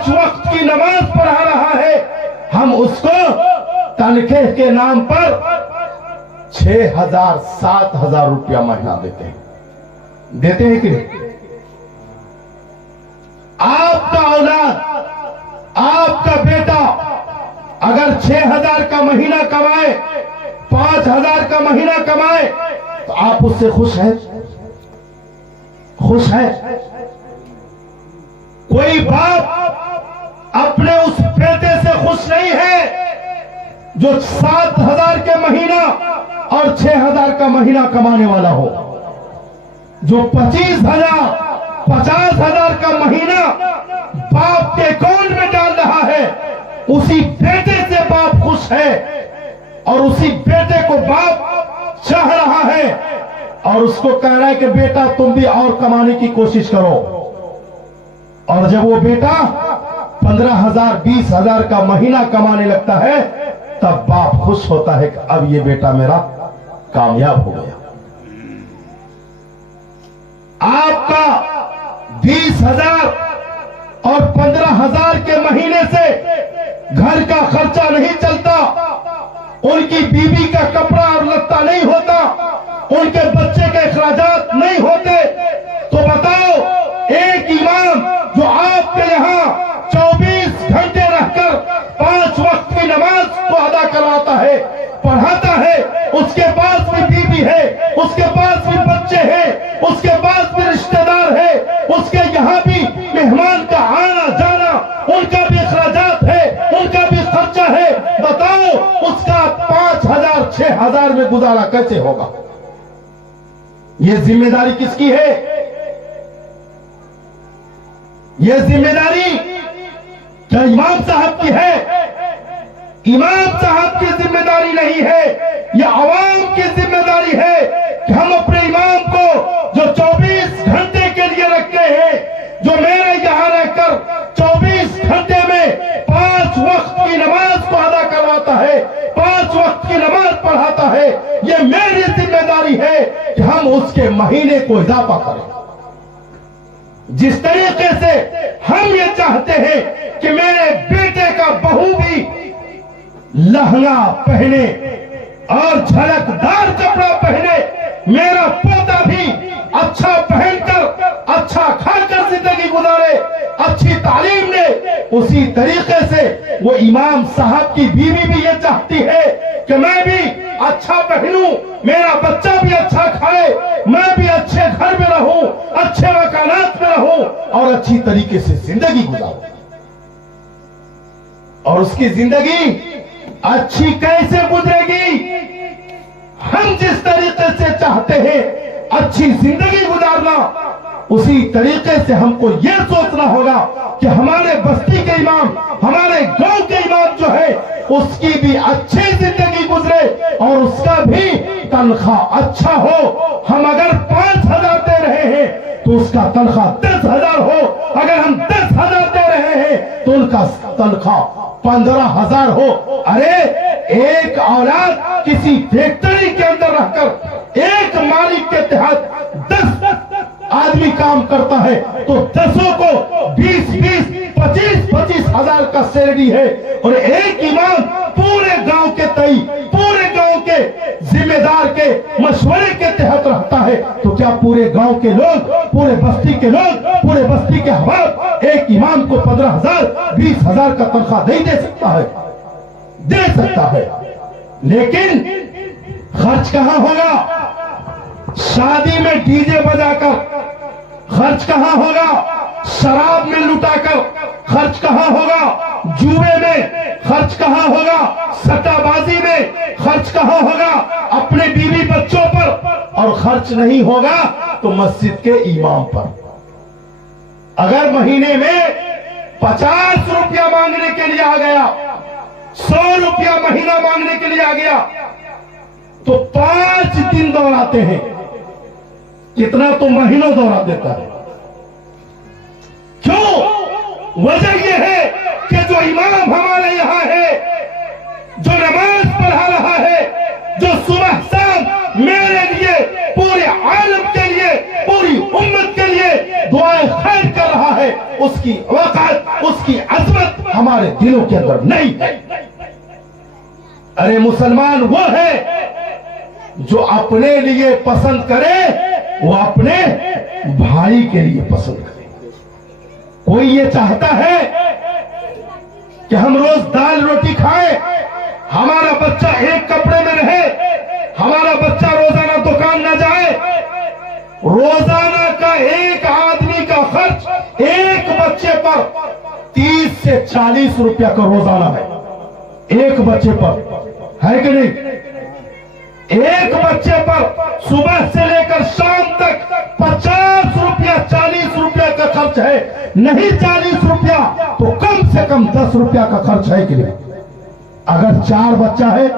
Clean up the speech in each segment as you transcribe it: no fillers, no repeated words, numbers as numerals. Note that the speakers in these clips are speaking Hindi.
5 वक्त की नमाज पढ़ा रहा है, हम उसको तनख्वाह के नाम पर 6,000-7,000 रुपया महीना देते हैं कि नहीं? आपका औलाद, आपका बेटा अगर 6,000 का महीना कमाए, 5,000 का महीना कमाए, तो आप उससे खुश हैं? खुश है? कोई बाप अपने उस बेटे से खुश नहीं है जो 7,000 के महीना और 6,000 का महीना कमाने वाला हो। जो 25,000, 50,000 का महीना बाप के अकाउंट में डाल रहा है, उसी बेटे से बाप खुश है और उसी बेटे को बाप चाह रहा है और उसको कह रहा है कि बेटा तुम भी और कमाने की कोशिश करो। और जब वो बेटा 15,000, 20,000 का महीना कमाने लगता है, तब बाप खुश होता है कि अब ये बेटा मेरा कामयाब हो गया। आपका 20,000 और 15,000 के महीने से घर का खर्चा नहीं चलता, उनकी बीवी का कपड़ा और लत्ता नहीं होता, उनके बच्चे के अखराजात नहीं होते, तो बताओ एक इमाम जो आपके यहां 24 घंटे रहकर 5 वक्त की नमाज को अदा करवाता है, पढ़ाता है, उसके पास भी बीवी है, उसके पास भी बच्चे हैं, उसके पास भी रिश्तेदार है, उसके यहां भी मेहमान का आना जाना, उनका भी अखराजात है, उनका भी खर्चा है, बताओ उसका 5,000, 6,000 में गुजारा कैसे होगा? ये जिम्मेदारी किसकी है? ये जिम्मेदारी क्या इमाम साहब की है? इमाम साहब की जिम्मेदारी नहीं है, यह अवाम की जिम्मेदारी है कि हम अपने इमाम को जो 24 घंटे के लिए रखे हैं, जो मेरे यहां रहकर 24 घंटे में 5 वक्त की नमाज को अदा करवाता है, 5 वक्त की नमाज पढ़ाता है, यह मेरी जिम्मेदारी है कि हम उसके महीने को इजाफा करें। जिस तरीके से हम ये चाहते हैं कि मेरे बेटे का बहू भी लहंगा पहने और झलकदार कपड़ा पहने, मेरा पोता भी अच्छा पहनकर, अच्छा खाकर जिंदगी गुजारे, अच्छी तालीम ले, उसी तरीके से वो इमाम साहब की बीवी भी ये चाहती है कि मैं भी अच्छा पहनूं, मेरा बच्चा भी अच्छा खाए, मैं भी अच्छे घर में रहूं, अच्छे मकानात में रहूं और अच्छी तरीके से जिंदगी गुजारूं। और उसकी जिंदगी अच्छी कैसे गुजरेगी? हम जिस तरीके से चाहते हैं अच्छी जिंदगी गुजारना, उसी तरीके से हमको यह सोचना होगा कि हमारे बस्ती के इमाम, हमारे गांव के इमाम जो है, उसकी भी अच्छी जिंदगी गुजरे और उसका भी तनख्वाह अच्छा हो। हम अगर 5,000 दे रहे हैं तो उसका तनख्वाह 10,000 हो, अगर हम 10,000 दे रहे हैं तो उनका तनख्वाह 15,000 हो। अरे एक औलाद किसी फैक्ट्री के अंदर रहकर एक मालिक के तहत 10 आदमी काम करता है तो 10 को 20-20, 25-25 हजार का सैलरी है, और एक इमाम पूरे गांव के तई, पूरे गांव के जिम्मेदार के मशवरे के तहत रहता है, तो क्या पूरे गांव के लोग, पूरे बस्ती के लोग, पूरे बस्ती के अहबाब एक इमाम को 15,000, 20,000 का तनख्वाह नहीं दे सकता है? दे सकता है, लेकिन खर्च कहां होगा? शादी में डीजे बजाकर खर्च कहां होगा? शराब में लुटाकर खर्च कहां होगा? जुए में खर्च कहां होगा? सट्टाबाजी में खर्च कहां होगा? अपने बीवी बच्चों पर। और खर्च नहीं होगा तो मस्जिद के इमाम पर। अगर महीने में 50 रुपया मांगने के लिए आ गया, 100 रुपया महीना मांगने के लिए आ गया, तो 5 दिन दौड़ाते हैं, कितना तो महीनों दौड़ा देता है। क्यों? वजह यह है कि जो इमाम हमारे यहां है, जो नमाज पढ़ा रहा है, जो सुबह शाम मेरे लिए, पूरे आलम के लिए, पूरी उम्मत के लिए दुआएं खैर कर रहा है, उसकी वक़्त, उसकी हमारे दिलों के अंदर नहीं है। अरे मुसलमान वो है जो अपने लिए पसंद करे, वो अपने भाई के लिए पसंद करे। कोई ये चाहता है कि हम रोज दाल रोटी खाएं, हमारा बच्चा एक कपड़े में रहे, हमारा बच्चा रोजाना दुकान न जाए। रोजाना का एक आदमी का खर्च एक बच्चे पर 30 से 40 रुपया का रोजाना है, एक बच्चे पर, है कि नहीं? एक बच्चे पर सुबह से लेकर शाम तक 50 रुपया 40 रुपया का खर्च है। नहीं 40 रुपया तो कम से कम 10 रुपया का खर्च है कि नहीं? अगर 4 बच्चा है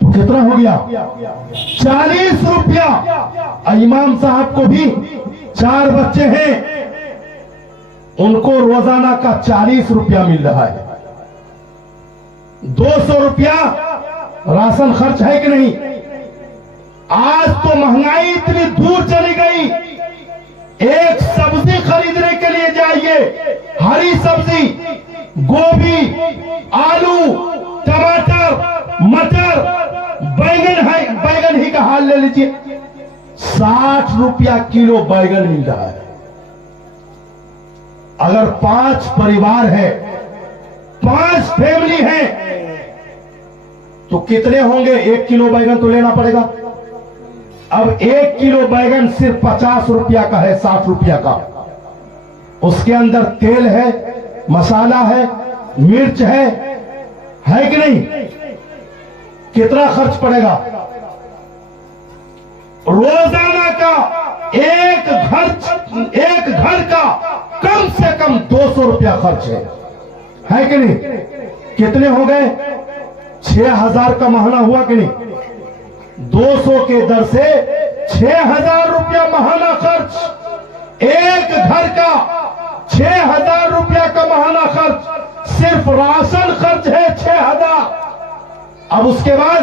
तो कितना हो गया? 40 रुपया। इमाम साहब को भी 4 बच्चे हैं, उनको रोजाना का 40 रुपया मिल रहा है। 200 रुपया राशन खर्च है कि नहीं? आज तो महंगाई इतनी दूर चली गई, एक सब्जी खरीदने के लिए जाइए, हरी सब्जी, गोभी, आलू, टमाटर, मटर, बैगन है, बैगन ही का हाल ले लीजिए, 60 रुपया किलो बैगन मिल रहा है। अगर 5 परिवार है, 5 फैमिली है, तो कितने होंगे? 1 किलो बैगन तो लेना पड़ेगा। अब 1 किलो बैगन सिर्फ 50 रुपया का है, 60 रुपया का। उसके अंदर तेल है, मसाला है, मिर्च है कि नहीं? कितना खर्च पड़ेगा? रोजाना का एक घर का कम से कम 200 रुपया खर्च है कि नहीं? कितने हो गए? 6000 का महीना हुआ कि नहीं? 200 के दर से 6000 रुपया महीना खर्च। एक घर का 6000 रुपया का महीना खर्च, सिर्फ राशन खर्च है 6000। अब उसके बाद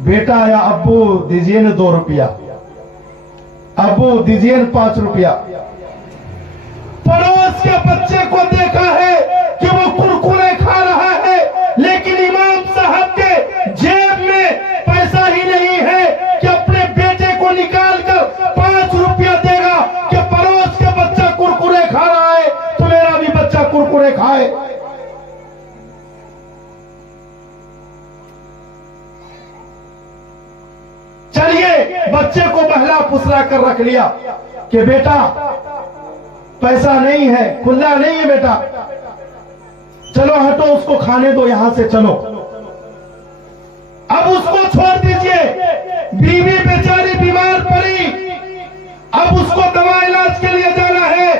बेटा या अब्बू दीजिए न 2 रुपया, अब्बू दीजिए न 5 रुपया। पड़ोस के बच्चे को देखा है कि वो कुरकुरे खा रहा है, लेकिन इमाम साहब के जेब में पैसा ही नहीं है कि अपने बेटे को निकाल कर 5 रुपया देगा कि पड़ोस के बच्चा कुरकुरे खा रहा है तो मेरा भी बच्चा कुरकुरे खाए। चलिए बच्चे को बहला फुसला कर रख लिया कि बेटा पैसा नहीं है, खुला नहीं है बेटा, चलो हटो, उसको खाने दो, यहां से चलो। अब उसको छोड़ दीजिए, बीवी बेचारी बीमार पड़ी, अब उसको दवा इलाज के लिए जाना है,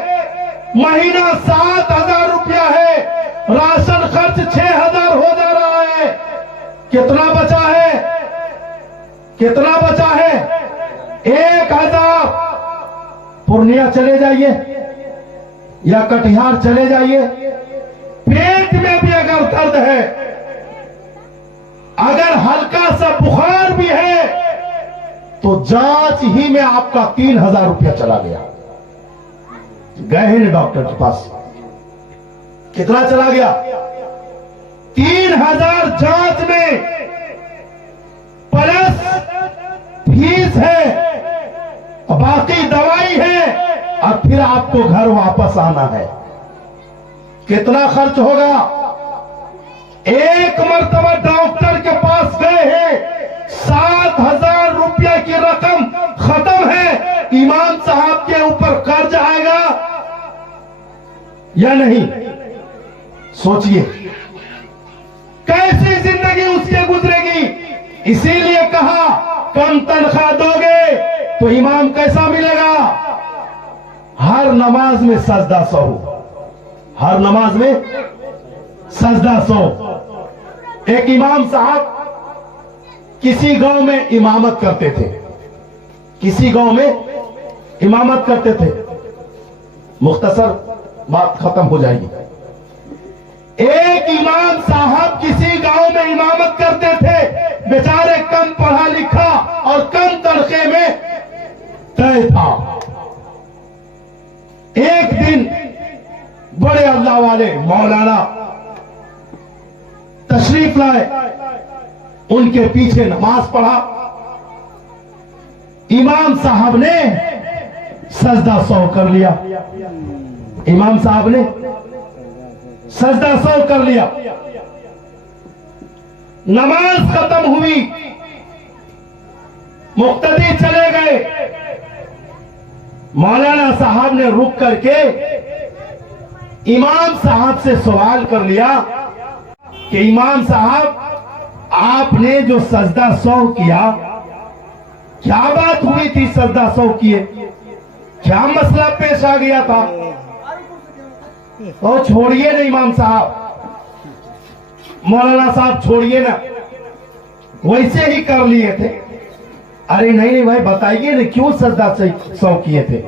महीना 7000 रुपया है, राशन खर्च 6000 हो जा रहा है। कितना बचा है? कितना बचा है? 1000। पूर्णिया चले जाइए या कटिहार चले जाइए, पेट में भी अगर दर्द है, अगर हल्का सा बुखार भी है, तो जांच ही में आपका 3000 रुपया चला गया। गए हैं डॉक्टर के पास, कितना चला गया? 3000 जांच में, प्लस फीस है, बाकी दवाई है, और फिर आपको घर वापस आना है। कितना खर्च होगा? एक मर्तबा डॉक्टर के पास गए हैं, 7000 रुपया की रकम खत्म है। इमाम साहब के ऊपर कर्ज आएगा या नहीं? सोचिए कैसी जिंदगी उसकी गुजरेगी। इसीलिए कहा कम तनख्वाह दोगे तो इमाम कैसा मिलेगा? हर नमाज में सजदा 100, हर नमाज में सजदा 100। एक इमाम साहब किसी गांव में इमामत करते थे, किसी गांव में इमामत करते थे। मुख्तसर बात खत्म हो जाएगी। एक इमाम साहब किसी गांव में इमामत करते थे, बेचारे कम पढ़ा लिखा और कम तनख्वाह में तय था। एक दिन बड़े अल्लाह रहमतुल्लाह वाले मौलाना तशरीफ लाए, उनके पीछे नमाज पढ़ा। इमाम साहब ने सजदा सौ कर लिया, इमाम साहब ने सजदा सौ कर लिया। नमाज खत्म हुई, मुक्तदी चले गए। मौलाना साहब ने रुक करके इमाम साहब से सवाल कर लिया कि इमाम साहब, आपने जो सजदा सौ किया, क्या बात हुई थी? सजदा सौ किए, क्या मसला पेश आ गया था? तो छोड़िए ना इमाम साहब, मौलाना साहब छोड़िए ना, वैसे ही कर लिए थे। अरे नहीं भाई, बताइए ना क्यों सजदा सौ किए थे?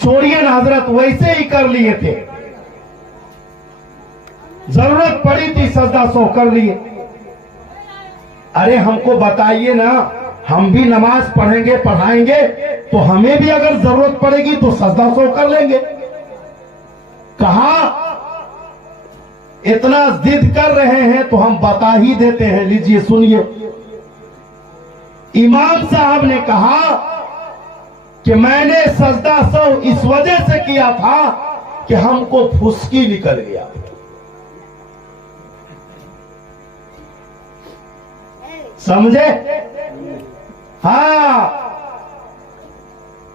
छोड़िए ना हजरत, वैसे ही कर लिए थे, जरूरत पड़ी थी सजदा सौ कर लिए। अरे हमको बताइए ना, हम भी नमाज पढ़ेंगे पढ़ाएंगे तो हमें भी अगर जरूरत पड़ेगी तो सजदा सौ कर लेंगे। कहा इतना जिद कर रहे हैं तो हम बता ही देते हैं, लीजिए सुनिए। इमाम साहब ने कहा कि मैंने सजदा सौ इस वजह से किया था कि हमको फुसकी निकल गया। समझे? हाँ।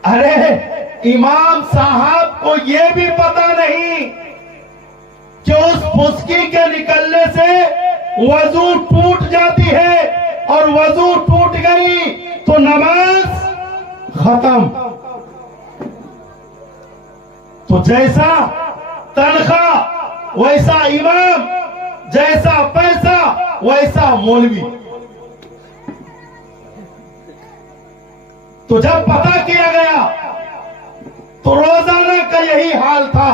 अरे इमाम साहब को यह भी पता नहीं कि उस फुसकी के निकलने से वजू टूट जाती है, और वजू टूट गई तो नमाज खत्म। तो जैसा तनख्वाह वैसा इमाम, जैसा पैसा वैसा मौलवी। तो जब पता किया गया तो रोजाना का यही हाल था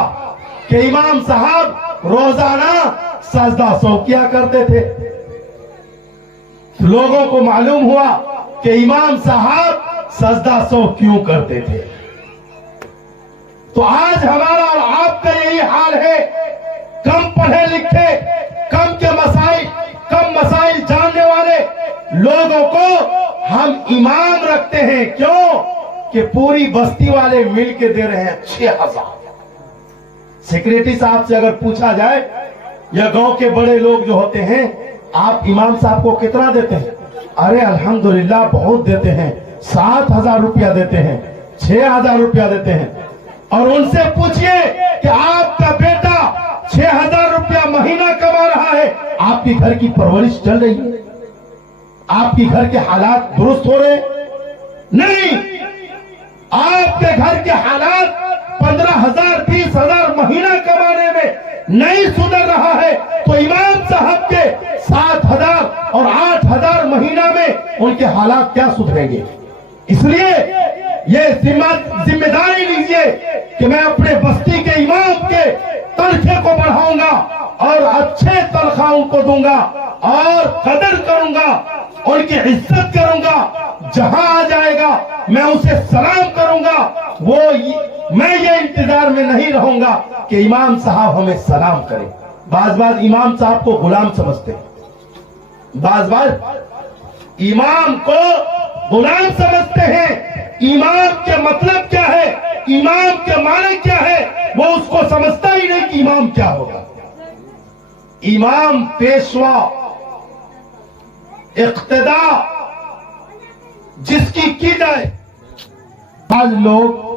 कि इमाम साहब रोजाना सजदा सौ किया करते थे। लोगों को मालूम हुआ कि इमाम साहब सजदा सौ क्यों करते थे। तो आज हमारा और आपका यही हाल है, कम पढ़े लिखे, कम मसाइल जानने वाले लोगों को हम इमाम रखते हैं। क्यों? कि पूरी बस्ती वाले मिल के दे रहे हैं 6,000। सेक्रेटरी साहब से अगर पूछा जाए या गांव के बड़े लोग जो होते हैं, आप इमाम साहब को कितना देते हैं? अरे अल्हम्दुलिल्लाह बहुत देते हैं, 7,000 रुपया देते हैं, 6,000 रुपया देते हैं। और उनसे पूछिए कि आपका बेटा 6,000 रुपया महीना कमा रहा है, आपके घर की परवरिश चल रही है? आपके घर के हालात दुरुस्त हो रहे? नहीं। आपके घर के हालात 15,000 20,000 महीना कमाने में नहीं सुधर रहा है, तो इमाम साहब के 7,000 और 8,000 महीना में उनके हालात क्या सुधरेंगे? इसलिए ये जिम्मेदारी लीजिए कि मैं अपने बस्ती के इमाम के तनखे को बढ़ाऊंगा और अच्छे तनख्वाह उनको दूंगा और कदर करूंगा, उनकी इज्जत करूंगा। जहां आ जाएगा मैं उसे सलाम करूंगा। मैं ये इंतजार में नहीं रहूंगा कि इमाम साहब हमें सलाम करें। बाज इमाम साहब को गुलाम समझते हैं, बाज इमाम को गुलाम समझते हैं। इमाम के मतलब क्या है, इमाम के माने क्या है, वो उसको समझता ही नहीं कि इमाम क्या होगा। इमाम पेशवा इक्तदा जिसकी की जाए। आज लोग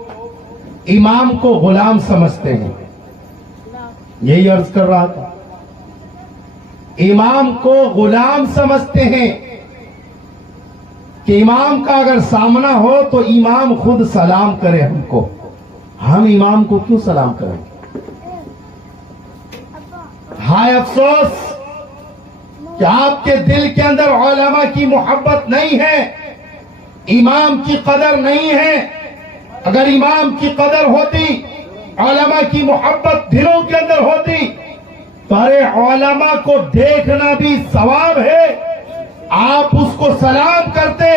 इमाम को गुलाम समझते हैं, यही अर्ज कर रहा था। इमाम को गुलाम समझते हैं कि इमाम का अगर सामना हो तो इमाम खुद सलाम करे हमको, हम इमाम को क्यों सलाम करें? हाय अफसोस कि आपके दिल के अंदर उलमा की मोहब्बत नहीं है, इमाम की कदर नहीं है। अगर इमाम की कदर होती, उलमा की मोहब्बत दिलों के अंदर होती, तो अरे उलमा को देखना भी सवाब है। आप उसको सलाम करते,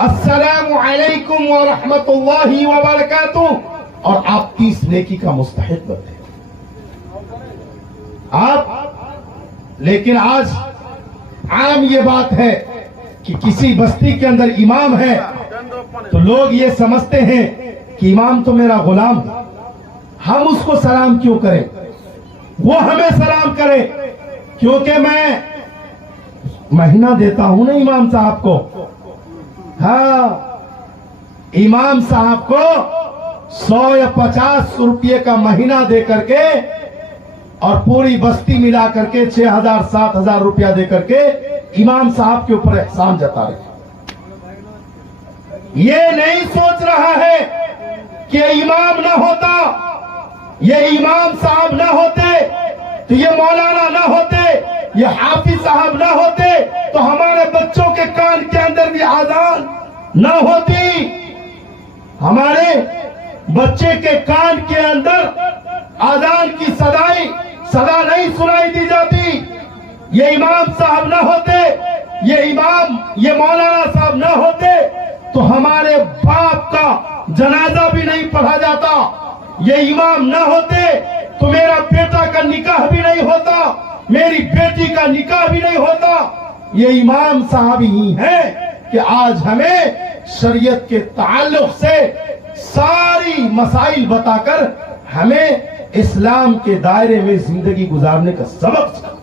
अस्सलामु अलैकुम व रहमतुल्लाहि व बरकातुहू, और आप 30 नेकी का मुस्तहिक बनते। आप, लेकिन आज आम ये बात है कि किसी बस्ती के अंदर इमाम है तो लोग ये समझते हैं कि इमाम तो मेरा गुलाम है, हम उसको सलाम क्यों करें, वो हमें सलाम करे, क्योंकि मैं महीना देता हूं ना इमाम साहब को। हाँ, इमाम साहब को 100 या 50 रुपये का महीना दे करके और पूरी बस्ती मिला करके 6,000 7,000 रुपया दे करके इमाम साहब के ऊपर एहसान जता रहे। ये नहीं सोच रहा है कि इमाम ना होता, ये इमाम साहब ना होते तो ये मौलाना ना होते, ये हाफिज साहब ना होते तो हमारे बच्चों के कान के अंदर भी आजान ना होती, हमारे बच्चे के कान के अंदर आजान की सदा नहीं सुनाई दी जाती। ये इमाम साहब ना होते, ये मौलाना साहब ना होते तो हमारे बाप का जनाजा भी नहीं पढ़ा जाता। ये इमाम ना होते तो मेरा बेटा का निकाह भी नहीं होता, मेरी बेटी का निकाह भी नहीं होता। ये इमाम साहब ही है कि आज हमें शरीयत के ताल्लुक से सारी मसाइल बताकर हमें इस्लाम के दायरे में जिंदगी गुजारने का सबक सिखाता।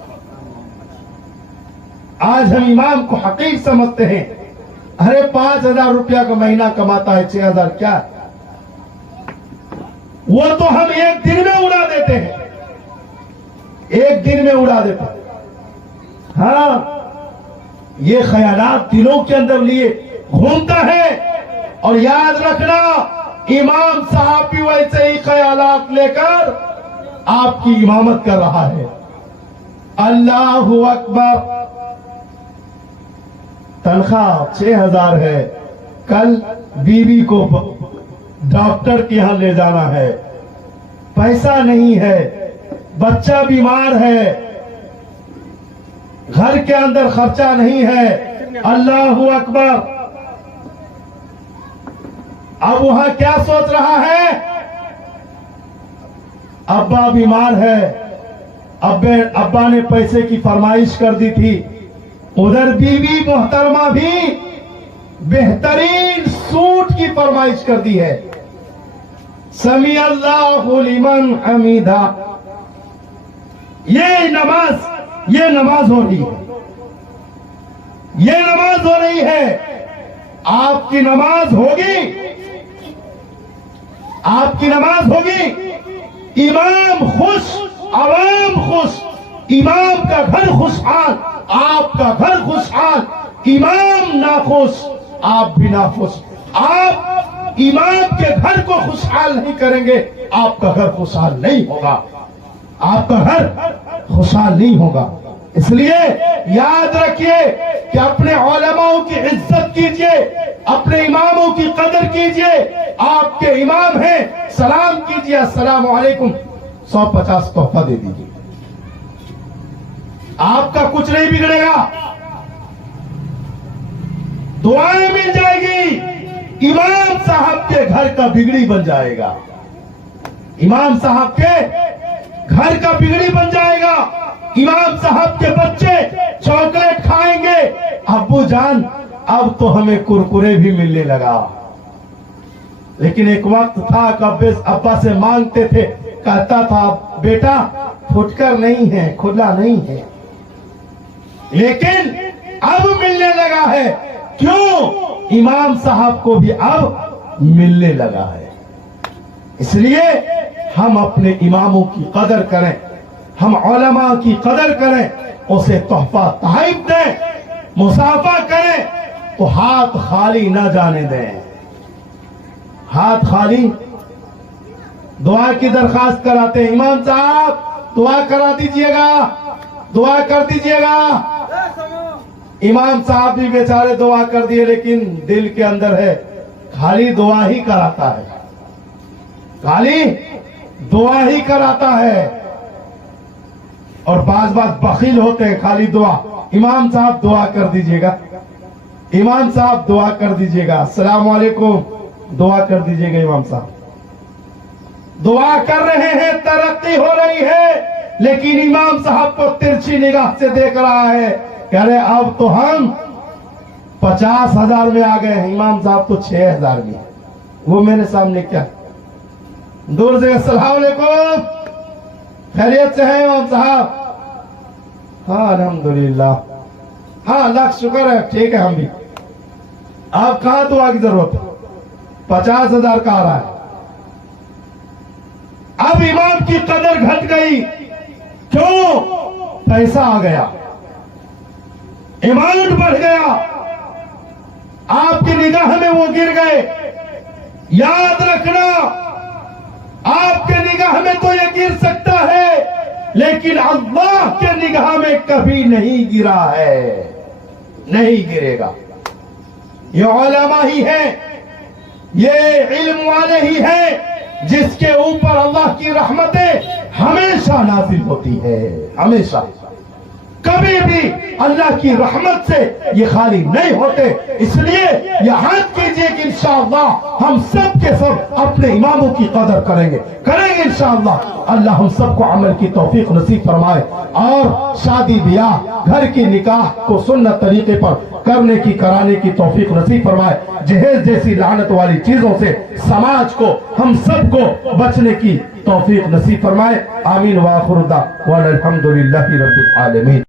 आज हम इमाम को हकीर समझते हैं, अरे 5,000 रुपया का महीना कमाता है, 6,000 क्या, वो तो हम एक दिन में उड़ा देते हैं, एक दिन में उड़ा देते हैं। हाँ, ये ख्यालात दिलों के अंदर लिए घूमता है। और याद रखना, इमाम साहब भी वैसे ही ख्यालात लेकर आपकी इमामत कर रहा है। अल्लाहु अकबर, तनख्वाह 6,000 है, कल बीवी को डॉक्टर के यहां ले जाना है, पैसा नहीं है, बच्चा बीमार है, घर के अंदर खर्चा नहीं है। अल्लाहु अकबर। अब वहां क्या सोच रहा है, अब्बा बीमार है, अब्बा ने पैसे की फरमाइश कर दी थी, उधर बीवी मोहतरमा भी बेहतरीन सूट की फरमाइश कर दी है। समी अल्लाहु लिमन हमीदा, ये नमाज हो रही है, ये नमाज हो रही है। आपकी नमाज होगी, आपकी नमाज होगी, इमाम खुश, अवाम खुश, इमाम का घर खुशहाल, आपका घर खुशहाल, इमाम नाखुश, आप भी नाखुश। आप इमाम के घर को खुशहाल नहीं करेंगे, आपका घर खुशहाल नहीं होगा, आपका घर खुशहाल नहीं होगा। इसलिए याद रखिए कि अपने उलमाओं की इज्जत कीजिए, अपने इमामों की कदर कीजिए। आपके इमाम हैं, सलाम कीजिए, अस्सलाम वालेकुम, 150 तोहफा दे दीजिए, आपका कुछ नहीं बिगड़ेगा, दुआएं मिल जाएगी। इमाम साहब के घर का बिगड़ी बन जाएगा, इमाम साहब के घर का बिगड़ी बन जाएगा। इमाम साहब के बच्चे चॉकलेट खाएंगे, अब्बू जान अब तो हमें कुरकुरे भी मिलने लगा। लेकिन एक वक्त था कि अब्बा से मांगते थे, कहता था बेटा फुटकर नहीं है, खुला नहीं है, लेकिन अब मिलने लगा है। क्यों? इमाम साहब को भी अब मिलने लगा है। इसलिए हम अपने इमामों की कदर करें, हम उलमा की कदर करें, उसे तोहफा तहफ़ दें, मुसाफा करें, तो हाथ खाली न जाने दें। हाथ खाली, दुआ की दरखास्त कराते हैं, इमाम साहब दुआ करा दीजिएगा, दुआ कर दीजिएगा। इमाम साहब भी बेचारे दुआ कर दिए, लेकिन दिल के अंदर है खाली दुआ ही कराता है, खाली दुआ ही कराता है। और बाज बखील होते हैं, खाली दुआ। इमाम साहब दुआ कर दीजिएगा, इमाम साहब दुआ कर दीजिएगा, अस्सलाम वालेकुम, दुआ कर दीजिएगा। इमाम साहब दुआ कर रहे हैं, तरक्की हो रही है, लेकिन इमाम साहब को तिरछी निगाह से देख रहा है। कह रहे अब तो हम 50,000 में आ गए हैं, इमाम साहब तो 6,000 में। वो मेरे सामने क्या, दूर से अस्सलाम वालेकुम, खैरियत से है इमाम साहब? हाँ अल्हम्दुलिल्लाह, हाँ अल्लाह का शुक्र है, ठीक है हम भी। आप कहाँ दुआ की जरूरत है? 50,000 का आ रहा है। अब इमाम की कदर घट गई, क्यों? पैसा आ गया, अमाउंट बढ़ गया, आपकी निगाह में वो गिर गए। याद रखना, आपके निगाह में तो ये गिर सकता है, लेकिन अल्लाह के निगाह में कभी नहीं गिरा है, नहीं गिरेगा। ये उलमा ही है, ये इल्म वाले ही है जिसके ऊपर अल्लाह की रहमतें हमेशा नाजिल होती है, हमेशा। कभी भी अल्लाह की रहमत से ये खाली नहीं होते। इसलिए याद कीजिए कि इंशाअल्लाह हम सब के सब अपने इमामों की कदर करेंगे इंशाअल्लाह। अल्लाह हम सबको अमल की तौफीक नसीब फरमाए और शादी ब्याह घर की निकाह को सुन्नत तरीके पर करने की कराने की तौफीक नसीब फरमाए। जहेज जैसी लानत वाली चीजों से समाज को हम सबको बचने की तौफीक नसीब फरमाए। आमीन व आखिर दाअवाना अल्हम्दुलिल्लाहि रब्बिल आलमीन।